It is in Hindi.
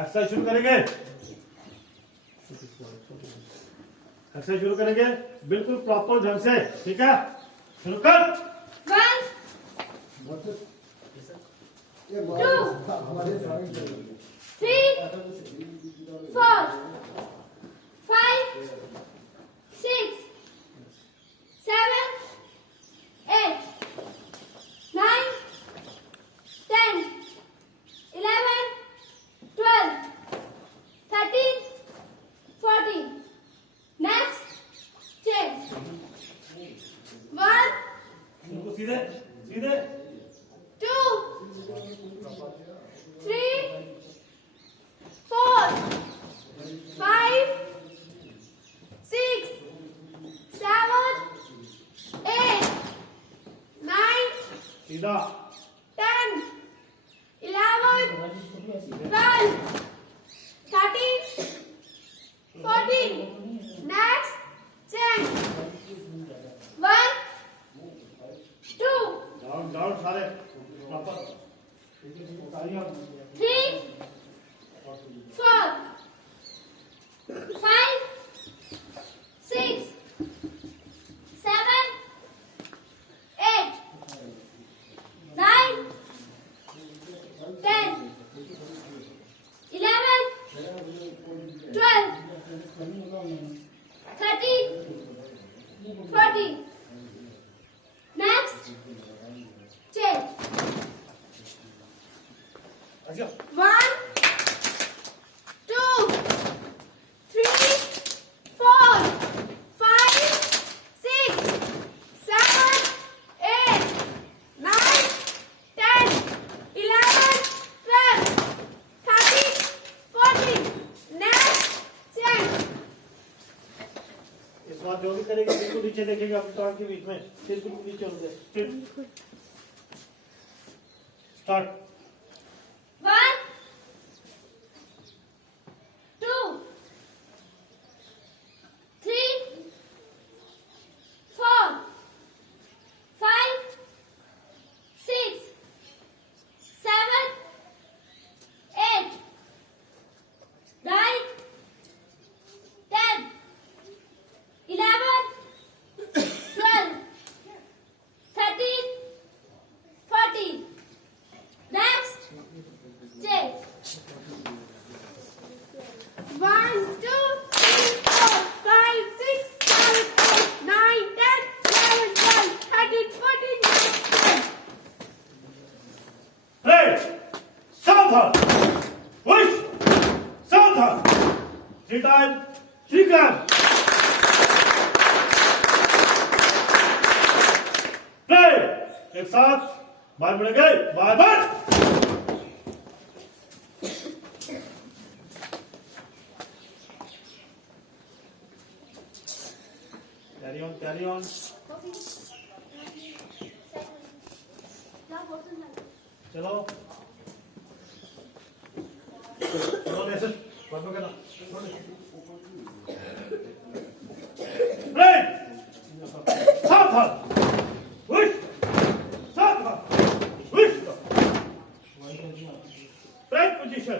एक्सरसाइज शुरू करेंगे। एक्सरसाइज शुरू करेंगे बिल्कुल प्रॉपर ढंग से, ठीक है? शुरू कर। 1 2 3 4 5 6 7 8 9 10 11 12 13 14 next change 1 सीधे सीधे 2 3 4 5 6 7 8 9 सीधा 10 11 12 13 14 next change 1 2 डाउन डाउन सारे proper 3 4 5 6 7 8 9 10 11 12 13 14 next change 1 2 3 4 5 6 7 8 9 10 11 12 13 14 next change इस बार जो भी करेंगे बिल्कुल नीचे देखेंगे अपने टांग के बीच में, फिर बिल्कुल नीचे होंगे। Start 1 2 3 4 5 6 7 8 9 10 11 12 13 14 next change 1 2 3 4 5 6 7 8 9 10 11 12 13 14 next change Right, सावधान, push, सावधान, 3 times, 3 grams. Play, एक साथ, बाहर बढ़ेंगे, बाहर। Carry on. चलो ऐसे बंद करना। ब्रेक सावधान पुश सावधान पुश ब्रेक पोजीशन